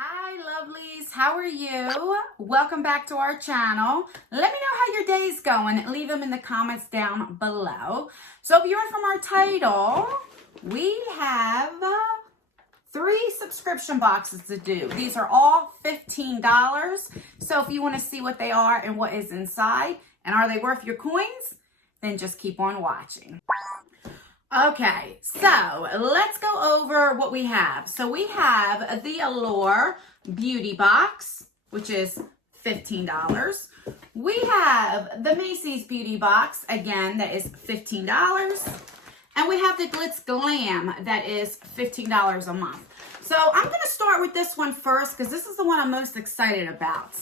Hi lovelies, how are you? Welcome back to our channel. Let me know how your day's going. Leave them in the comments down below. So if you're from our title, we have 3 subscription boxes to do. These are all $15. So if you want to see what they are and what is inside and are they worth your coins, then just keep on watching. Okay, so let's go over what we have. So we have the Allure Beauty Box, which is $15. We have the Macy's Beauty Box, again, that is $15. And we have the Glitz Glam, that is $15 a month. So I'm going to start with this one first because this is the one I'm most excited about.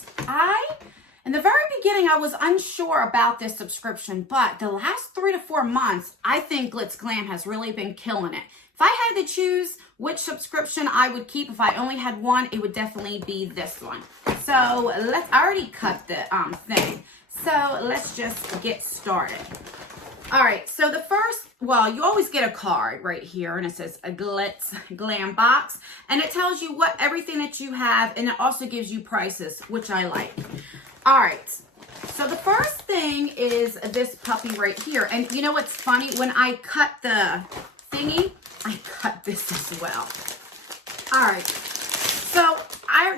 In the very beginning, I was unsure about this subscription, but the last 3 to 4 months, I think Glitz Glam has really been killing it. If I had to choose which subscription I would keep, if I only had one, it would definitely be this one. So I already cut the thing. So let's just get started. All right, so the first, well, you always get a card right here, and it says a Glitz Glam Box, and it tells you what everything that you have, and it also gives you prices, which I like. All right, so the first thing is this puppy right here. And you know what's funny? When I cut the thingy, I cut this as well. All right, so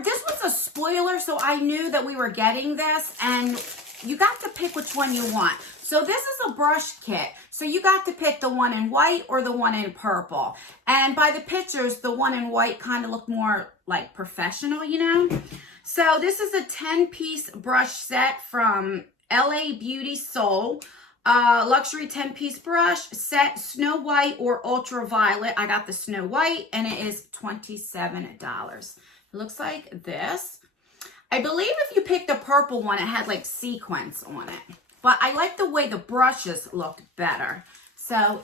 this was a spoiler, so I knew that we were getting this, and you got to pick which one you want. So this is a brush kit. So you got to pick the one in white or the one in purple. And by the pictures, the one in white kind of looked more like professional, you know? So this is a 10-piece brush set from LA Beauty Soul. Luxury 10-piece brush set, Snow White or Ultraviolet. I got the Snow White and it is $27. It looks like this. I believe if you picked the purple one, it had like sequins on it. But I like the way the brushes look better. So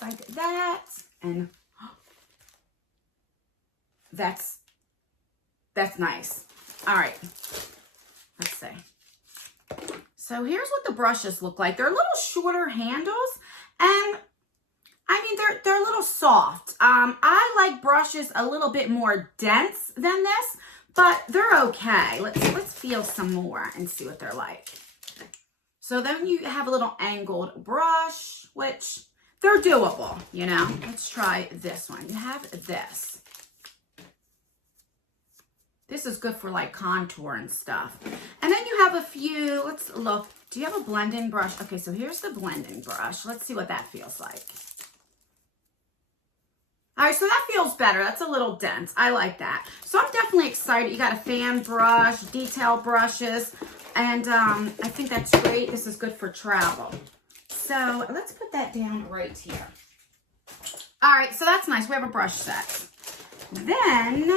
like that, and that's nice. All right, let's see. So here's what the brushes look like. They're a little shorter handles, and I mean, they're a little soft. I like brushes a little bit more dense than this, but they're okay. Let's feel some more and see what they're like. So then you have a little angled brush, which they're doable, you know. Let's try this one. You have this. This is good for like contour and stuff. And then you have a few, let's look. Do you have a blending brush? Okay, so here's the blending brush. Let's see what that feels like. All right, so that feels better. That's a little dense. I like that. So I'm definitely excited. You got a fan brush, detail brushes, and I think that's great. This is good for travel. So let's put that down right here. All right, so that's nice. We have a brush set. Then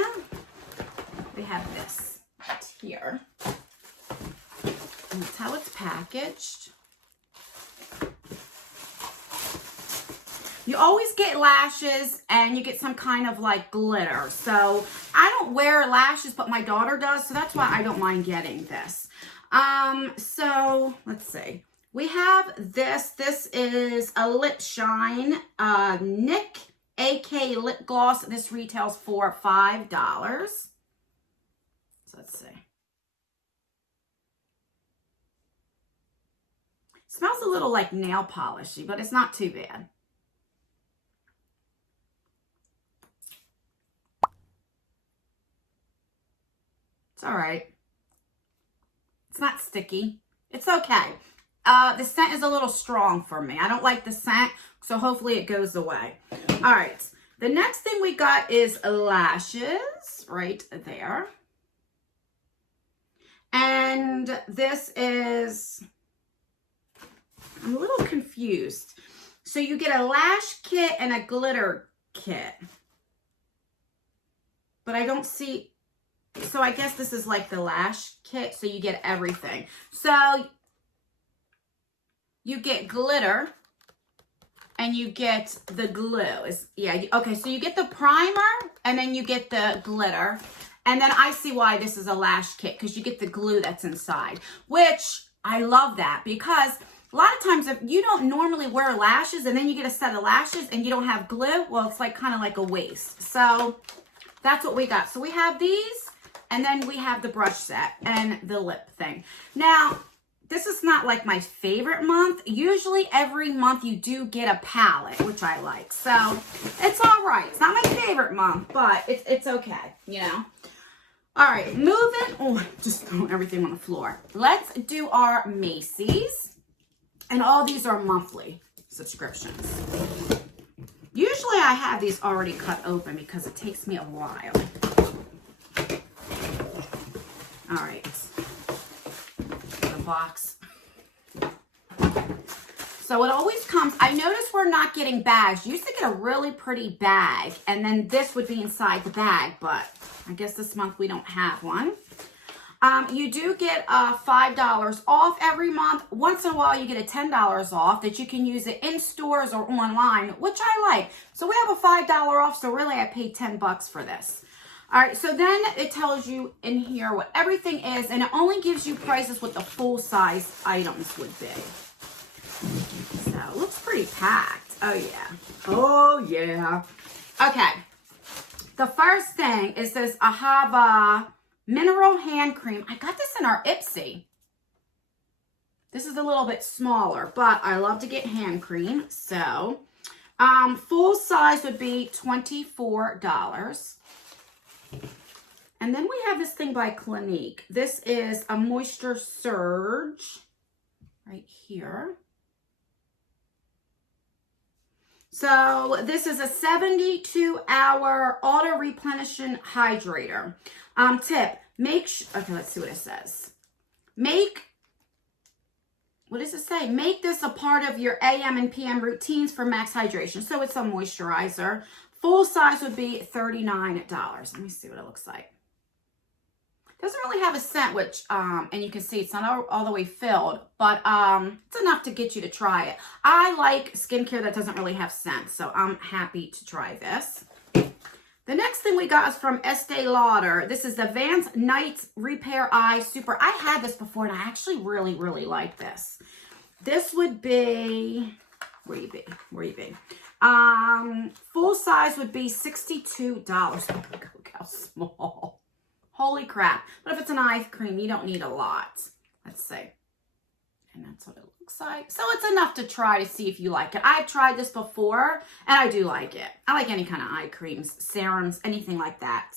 we have this right here. And that's how it's packaged. You always get lashes and you get some kind of like glitter. So I don't wear lashes, but my daughter does. So that's why I don't mind getting this. So let's see. We have this. This is a Lip Shine Nick AK lip gloss. This retails for $5. So let's see. Smells a little like nail polishy, but it's not too bad. It's all right. It's not sticky. It's okay. The scent is a little strong for me. I don't like the scent, so hopefully it goes away. All right. The next thing we got is lashes right there. And this is, I'm a little confused. So you get a lash kit and a glitter kit. But I don't see, so I guess this is like the lash kit, so you get everything. So you get glitter and you get the glue. Okay, so you get the primer and then you get the glitter. And then I see why this is a lash kit, because you get the glue that's inside, which I love that, because a lot of times if you don't normally wear lashes and then you get a set of lashes and you don't have glue, well, it's like kind of like a waste. So that's what we got. So we have these, and then we have the brush set and the lip thing. Now, this is not like my favorite month. Usually every month you do get a palette, which I like. So it's all right. It's not my favorite month, but it's okay, you know. All right, moving. Oh, just throwing everything on the floor. Let's do our Macy's. And all these are monthly subscriptions. Usually I have these already cut open because it takes me a while. All right. The box. So it always comes, I notice we're not getting bags. You used to get a really pretty bag, and then this would be inside the bag, but I guess this month we don't have one. You do get $5 off every month. Once in a while, you get a $10 off that you can use it in stores or online, which I like. So we have a $5 off, so really I paid 10 bucks for this. All right, so then it tells you in here what everything is, and it only gives you prices what the full-size items would be. So it looks pretty packed. Oh, yeah. Oh, yeah. Okay. The first thing is this Ahava Mineral Hand Cream. I got this in our Ipsy. This is a little bit smaller, but I love to get hand cream. So, full size would be $24. And then we have this thing by Clinique. This is a Moisture Surge right here. So this is a 72-hour auto-replenishing hydrator. Tip, okay, let's see what it says. What does it say? Make this a part of your AM and PM routines for max hydration. So it's a moisturizer. Full size would be $39. Let me see what it looks like. Doesn't really have a scent, which, and you can see it's not all the way filled, but it's enough to get you to try it. I like skincare that doesn't really have scent, so I'm happy to try this. The next thing we got is from Estee Lauder. This is the Advanced Night Repair Eye Super. I had this before, and I actually really, really like this. This would be, where you be? Full size would be $62. Oh, look how small. Holy crap. But if it's an eye cream, you don't need a lot. Let's see. And that's what it looks like. So it's enough to try to see if you like it. I've tried this before, and I do like it. I like any kind of eye creams, serums, anything like that.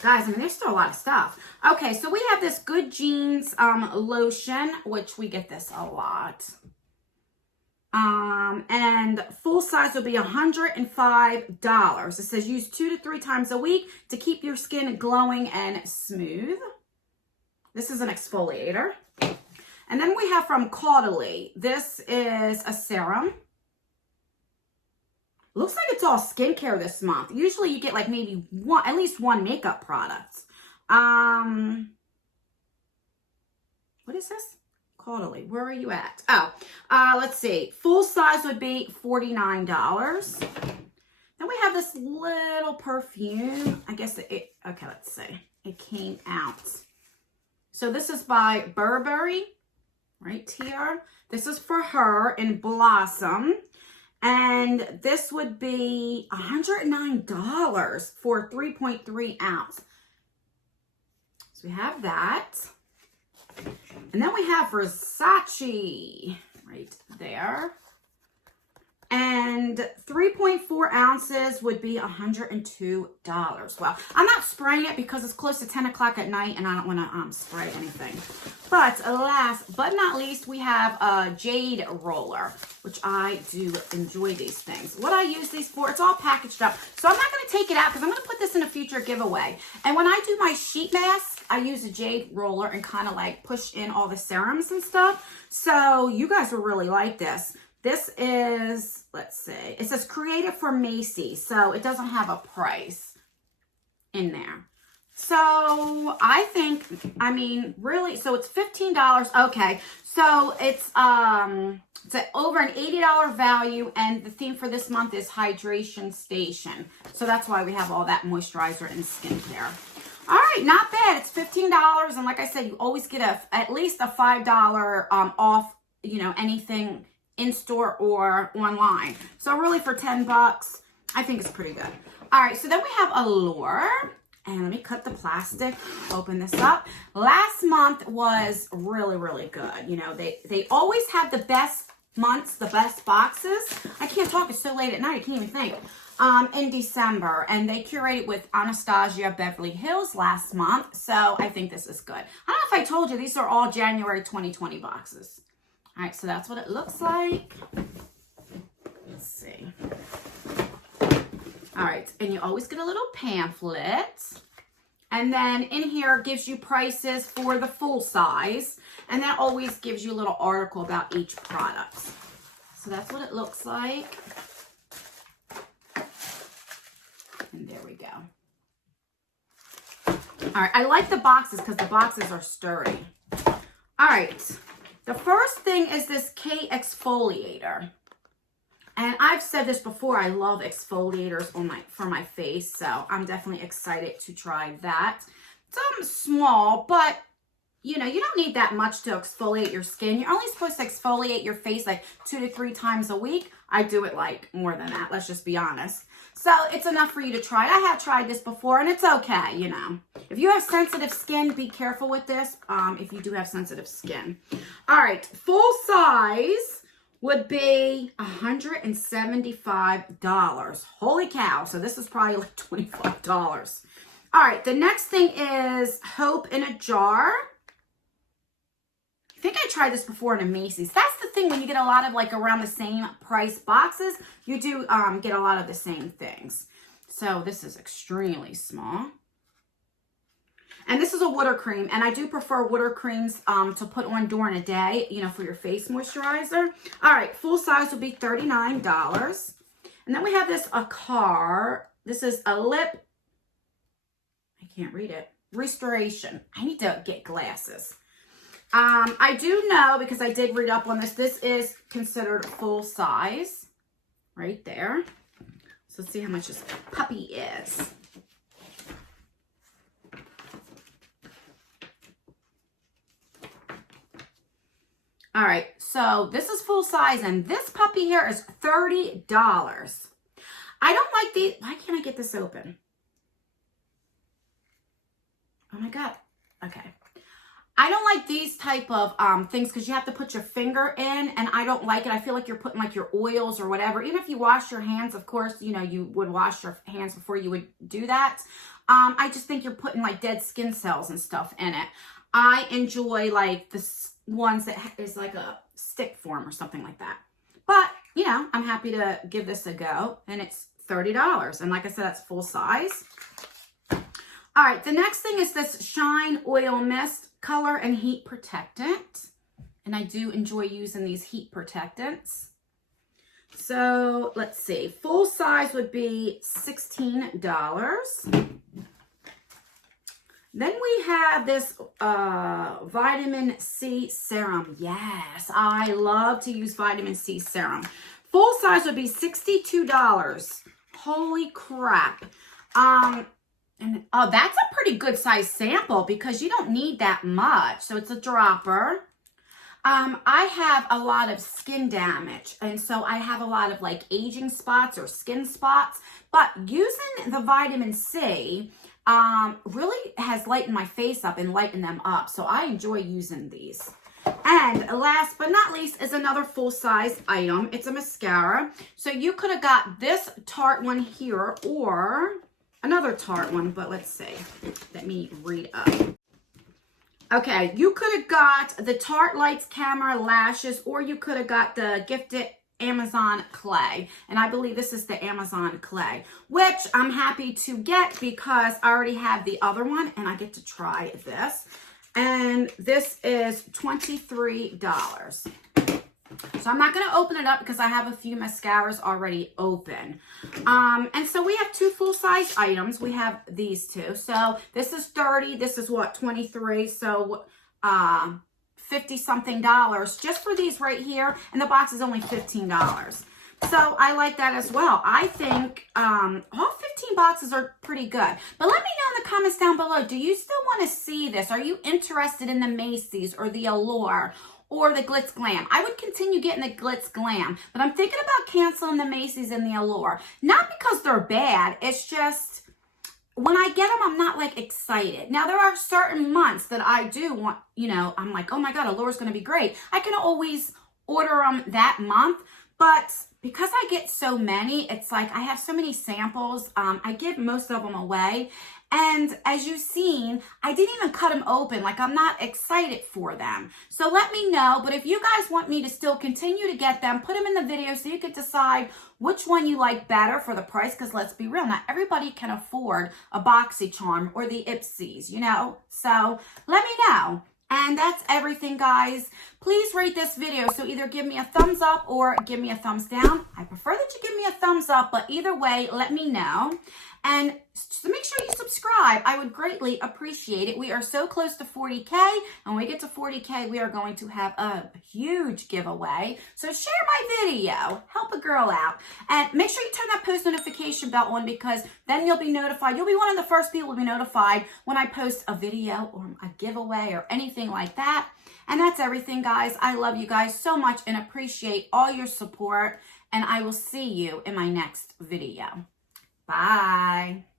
Guys, I mean, there's still a lot of stuff. Okay, so we have this Good Genes lotion, which we get this a lot. And full size will be $105. It says use 2 to 3 times a week to keep your skin glowing and smooth. This is an exfoliator. And then we have from Caudalie. This is a serum. Looks like it's all skincare this month. Usually you get like maybe at least one makeup product. What is this? Caudalie, where are you at? Oh, let's see. Full size would be $49. Then we have this little perfume. I guess okay, let's see. It came out. So this is by Burberry, right here. This is for her in Blossom. And this would be $109 for 3.3 ounce. So we have that. And then we have Versace right there. And 3.4 ounces would be $102. Well, I'm not spraying it because it's close to 10 o'clock at night and I don't want to spray anything. But last but not least, we have a Jade Roller, which I do enjoy these things. What I use these for, it's all packaged up. So I'm not going to take it out because I'm going to put this in a future giveaway. And when I do my sheet mask, I use a Jade Roller and kind of like push in all the serums and stuff. So you guys will really like this. This is, let's see, it says created for Macy's, so it doesn't have a price in there. So I think, I mean, really, so it's $15. Okay, so it's over an $80 value, and the theme for this month is Hydration Station. So that's why we have all that moisturizer and skincare. All right, not bad. It's $15, and like I said, you always get at least a $5 off, you know, anything in store or online. So really for 10 bucks, I think it's pretty good. All right, so then we have Allure. And let me cut the plastic, open this up. Last month was really, really good. You know, they always have the best months, the best boxes. I can't talk, it's so late at night, I can't even think. In December, and they curated with Anastasia Beverly Hills last month, so I think this is good. I don't know if I told you, these are all January 2020 boxes. All right, so that's what it looks like. Let's see. All right, and you always get a little pamphlet. And then in here gives you prices for the full size. And that always gives you a little article about each product. So that's what it looks like. And there we go. All right, I like the boxes because the boxes are sturdy. All right, the first thing is this K Exfoliator. And I've said this before, I love exfoliators for my face, so I'm definitely excited to try that. It's small, but you know, you don't need that much to exfoliate your skin. You're only supposed to exfoliate your face like 2 to 3 times a week. I do it like more than that, let's just be honest. So it's enough for you to try. I have tried this before and it's okay, you know. If you have sensitive skin, be careful with this if you do have sensitive skin. All right, full size would be $175. Holy cow. So this is probably like $25. All right, the next thing is Hope in a Jar. I think I tried this before in a Macy's. That's the thing, when you get a lot of like around the same price boxes, you do get a lot of the same things. So this is extremely small. And this is a water cream, and I do prefer water creams to put on during a day, you know, for your face moisturizer. All right, full size would be $39. And then we have this This is a lip, I can't read it, restoration. I need to get glasses. I do know, because I did read up on this, this is considered full size right there. So let's see how much this puppy is. All right, so this is full size, and this puppy here is $30. I don't like these. Why can't I get this open? Oh my God. Okay. I don't like these type of things because you have to put your finger in, and I don't like it. I feel like you're putting like your oils or whatever. Even if you wash your hands, of course, you know, you would wash your hands before you would do that. I just think you're putting like dead skin cells and stuff in it. I enjoy like this ones that is like a stick form or something like that. But, you know, I'm happy to give this a go, and it's $30. And like I said, that's full size. All right, the next thing is this Shine Oil Mist Color and Heat Protectant. And I do enjoy using these heat protectants. So let's see, full size would be $16. Then we have this vitamin C serum. Yes, I love to use vitamin C serum. Full size would be $62. Holy crap. And that's a pretty good size sample because you don't need that much. So it's a dropper. I have a lot of skin damage, and so I have a lot of like aging spots or skin spots, but using the vitamin C really has lightened my face up and lightened them up. So I enjoy using these. And last but not least is another full-size item. It's a mascara. So you could have got this Tarte one here or another Tarte one, but let's see. Let me read up. Okay, you could have got the Tarte Lights Camera Lashes, or you could have got the gifted Amazon Clay. And I believe this is the Amazon Clay, which I'm happy to get because I already have the other one and I get to try this. And this is $23. So I'm not going to open it up because I have a few mascaras already open. And so we have two full-size items. We have these two. So this is $30. This is what, $23. So 50-something dollars just for these right here. And the box is only $15. So I like that as well. I think all 15 boxes are pretty good. But let me know in the comments down below, do you still want to see this? Are you interested in the Macy's or the Allure or the Glitz Glam. I would continue getting the Glitz Glam, but I'm thinking about canceling the Macy's and the Allure. Not because they're bad, it's just when I get them, I'm not like excited. Now, there are certain months that I do want, you know, I'm like, oh my God, Allure's going to be great. I can always order them that month, but because I get so many, it's like I have so many samples. I give most of them away. And as you've seen, I didn't even cut them open. Like, I'm not excited for them. So let me know. But if you guys want me to still continue to get them, put them in the video so you can decide which one you like better for the price. Because let's be real, not everybody can afford a BoxyCharm or the Ipsies, you know. So let me know. And that's everything, guys. Please rate this video. So either give me a thumbs up or give me a thumbs down. I prefer that you give me a thumbs up, but either way, let me know. And so make sure you subscribe. I would greatly appreciate it. We are so close to 40K. And when we get to 40K, we are going to have a huge giveaway. So share my video. Help a girl out. And make sure you turn that post notification bell on, because then you'll be notified. You'll be one of the first people to be notified when I post a video or a giveaway or anything like that. And that's everything, guys. I love you guys so much and appreciate all your support. And I will see you in my next video. Bye.